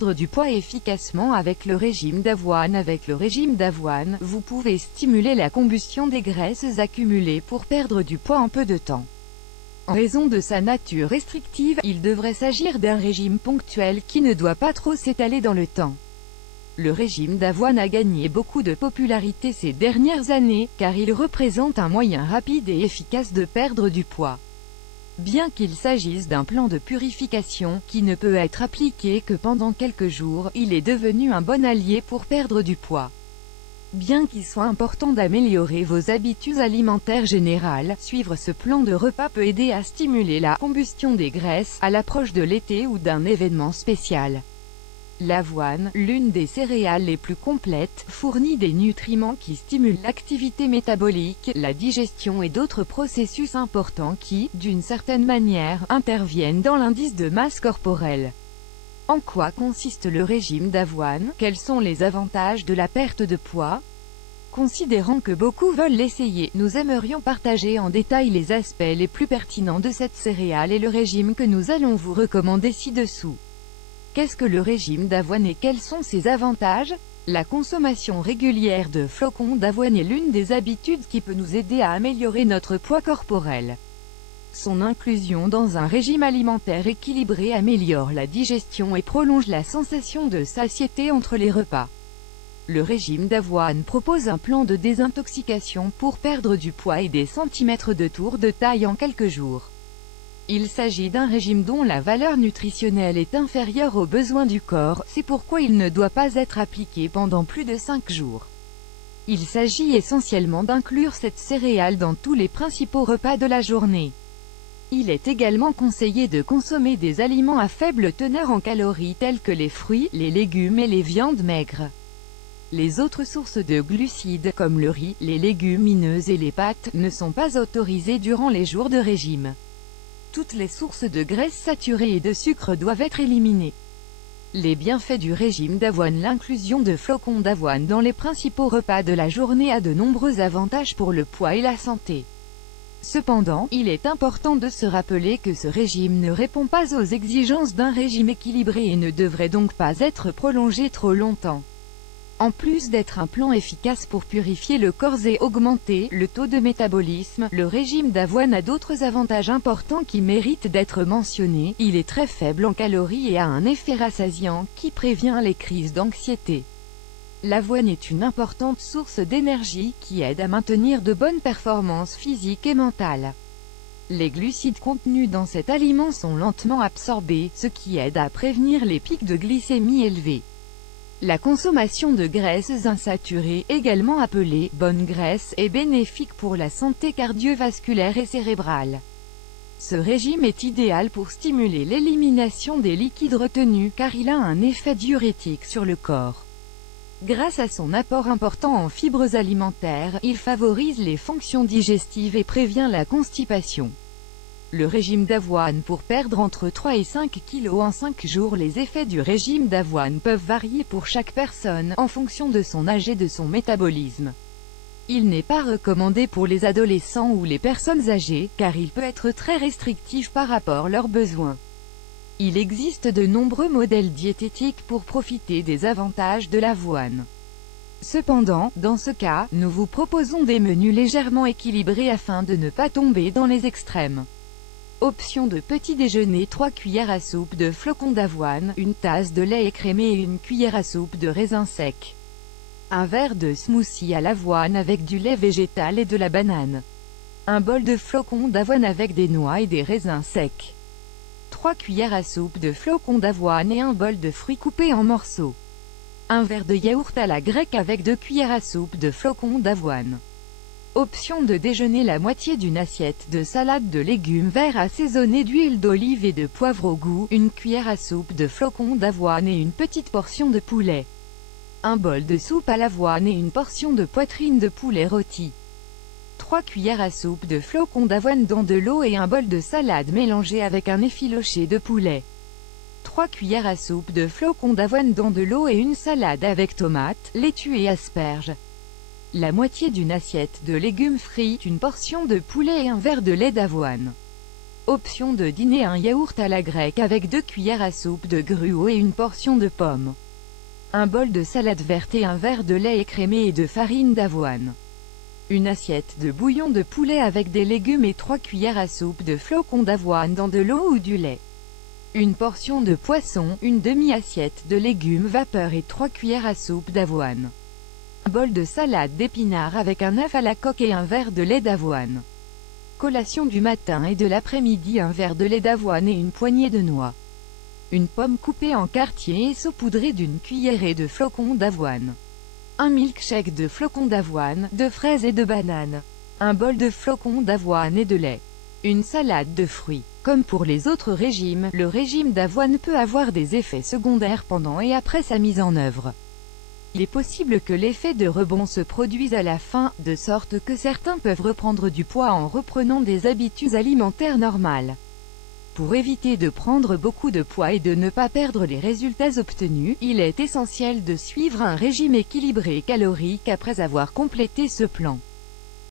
perdre du poids efficacement avec le régime d'avoine. Avec le régime d'avoine, vous pouvez stimuler la combustion des graisses accumulées pour perdre du poids en peu de temps. En raison de sa nature restrictive, il devrait s'agir d'un régime ponctuel qui ne doit pas trop s'étaler dans le temps. Le régime d'avoine a gagné beaucoup de popularité ces dernières années, car il représente un moyen rapide et efficace de perdre du poids. Bien qu'il s'agisse d'un plan de purification, qui ne peut être appliqué que pendant quelques jours, il est devenu un bon allié pour perdre du poids. Bien qu'il soit important d'améliorer vos habitudes alimentaires générales, suivre ce plan de repas peut aider à stimuler la combustion des graisses, à l'approche de l'été ou d'un événement spécial. L'avoine, l'une des céréales les plus complètes, fournit des nutriments qui stimulent l'activité métabolique, la digestion et d'autres processus importants qui, d'une certaine manière, interviennent dans l'indice de masse corporelle. En quoi consiste le régime d'avoine? Quels sont les avantages de la perte de poids? Considérant que beaucoup veulent l'essayer, nous aimerions partager en détail les aspects les plus pertinents de cette céréale et le régime que nous allons vous recommander ci-dessous. Qu'est-ce que le régime d'avoine et quels sont ses avantages? La consommation régulière de flocons d'avoine est l'une des habitudes qui peut nous aider à améliorer notre poids corporel. Son inclusion dans un régime alimentaire équilibré améliore la digestion et prolonge la sensation de satiété entre les repas. Le régime d'avoine propose un plan de désintoxication pour perdre du poids et des centimètres de tour de taille en quelques jours. Il s'agit d'un régime dont la valeur nutritionnelle est inférieure aux besoins du corps, c'est pourquoi il ne doit pas être appliqué pendant plus de 5 jours. Il s'agit essentiellement d'inclure cette céréale dans tous les principaux repas de la journée. Il est également conseillé de consommer des aliments à faible teneur en calories tels que les fruits, les légumes et les viandes maigres. Les autres sources de glucides, comme le riz, les légumineuses et les pâtes, ne sont pas autorisées durant les jours de régime. Toutes les sources de graisses saturées et de sucre doivent être éliminées. Les bienfaits du régime d'avoine. L'inclusion de flocons d'avoine dans les principaux repas de la journée a de nombreux avantages pour le poids et la santé. Cependant, il est important de se rappeler que ce régime ne répond pas aux exigences d'un régime équilibré et ne devrait donc pas être prolongé trop longtemps. En plus d'être un plan efficace pour purifier le corps et augmenter le taux de métabolisme, le régime d'avoine a d'autres avantages importants qui méritent d'être mentionnés. Il est très faible en calories et a un effet rassasiant, qui prévient les crises d'anxiété. L'avoine est une importante source d'énergie, qui aide à maintenir de bonnes performances physiques et mentales. Les glucides contenus dans cet aliment sont lentement absorbés, ce qui aide à prévenir les pics de glycémie élevés. La consommation de graisses insaturées, également appelée « bonne graisse », est bénéfique pour la santé cardiovasculaire et cérébrale. Ce régime est idéal pour stimuler l'élimination des liquides retenus, car il a un effet diurétique sur le corps. Grâce à son apport important en fibres alimentaires, il favorise les fonctions digestives et prévient la constipation. Le régime d'avoine pour perdre entre 3 et 5 kg en 5 jours. Les effets du régime d'avoine peuvent varier pour chaque personne, en fonction de son âge et de son métabolisme. Il n'est pas recommandé pour les adolescents ou les personnes âgées, car il peut être très restrictif par rapport à leurs besoins. Il existe de nombreux modèles diététiques pour profiter des avantages de l'avoine. Cependant, dans ce cas, nous vous proposons des menus légèrement équilibrés afin de ne pas tomber dans les extrêmes. Option de petit déjeuner: 3 cuillères à soupe de flocons d'avoine, une tasse de lait écrémé et une cuillère à soupe de raisins secs. Un verre de smoothie à l'avoine avec du lait végétal et de la banane. Un bol de flocons d'avoine avec des noix et des raisins secs. 3 cuillères à soupe de flocons d'avoine et un bol de fruits coupés en morceaux. Un verre de yaourt à la grecque avec 2 cuillères à soupe de flocons d'avoine. Option de déjeuner: la moitié d'une assiette de salade de légumes verts assaisonnée d'huile d'olive et de poivre au goût, une cuillère à soupe de flocons d'avoine et une petite portion de poulet. Un bol de soupe à l'avoine et une portion de poitrine de poulet rôti. 3 cuillères à soupe de flocons d'avoine dans de l'eau et un bol de salade mélangé avec un effiloché de poulet. 3 cuillères à soupe de flocons d'avoine dans de l'eau et une salade avec tomates, laitue et asperges. La moitié d'une assiette de légumes frits, une portion de poulet et un verre de lait d'avoine. Option de dîner: un yaourt à la grecque avec 2 cuillères à soupe de gruau et une portion de pommes. Un bol de salade verte et un verre de lait écrémé et de farine d'avoine. Une assiette de bouillon de poulet avec des légumes et 3 cuillères à soupe de flocons d'avoine dans de l'eau ou du lait. Une portion de poisson, une demi-assiette de légumes vapeur et 3 cuillères à soupe d'avoine. Un bol de salade d'épinards avec un œuf à la coque et un verre de lait d'avoine. Collation du matin et de l'après-midi: un verre de lait d'avoine et une poignée de noix. Une pomme coupée en quartiers et saupoudrée d'une cuillerée de flocons d'avoine. Un milkshake de flocons d'avoine, de fraises et de bananes. Un bol de flocons d'avoine et de lait. Une salade de fruits. Comme pour les autres régimes, le régime d'avoine peut avoir des effets secondaires pendant et après sa mise en œuvre. Il est possible que l'effet de rebond se produise à la fin, de sorte que certains peuvent reprendre du poids en reprenant des habitudes alimentaires normales. Pour éviter de prendre beaucoup de poids et de ne pas perdre les résultats obtenus, il est essentiel de suivre un régime équilibré calorique après avoir complété ce plan.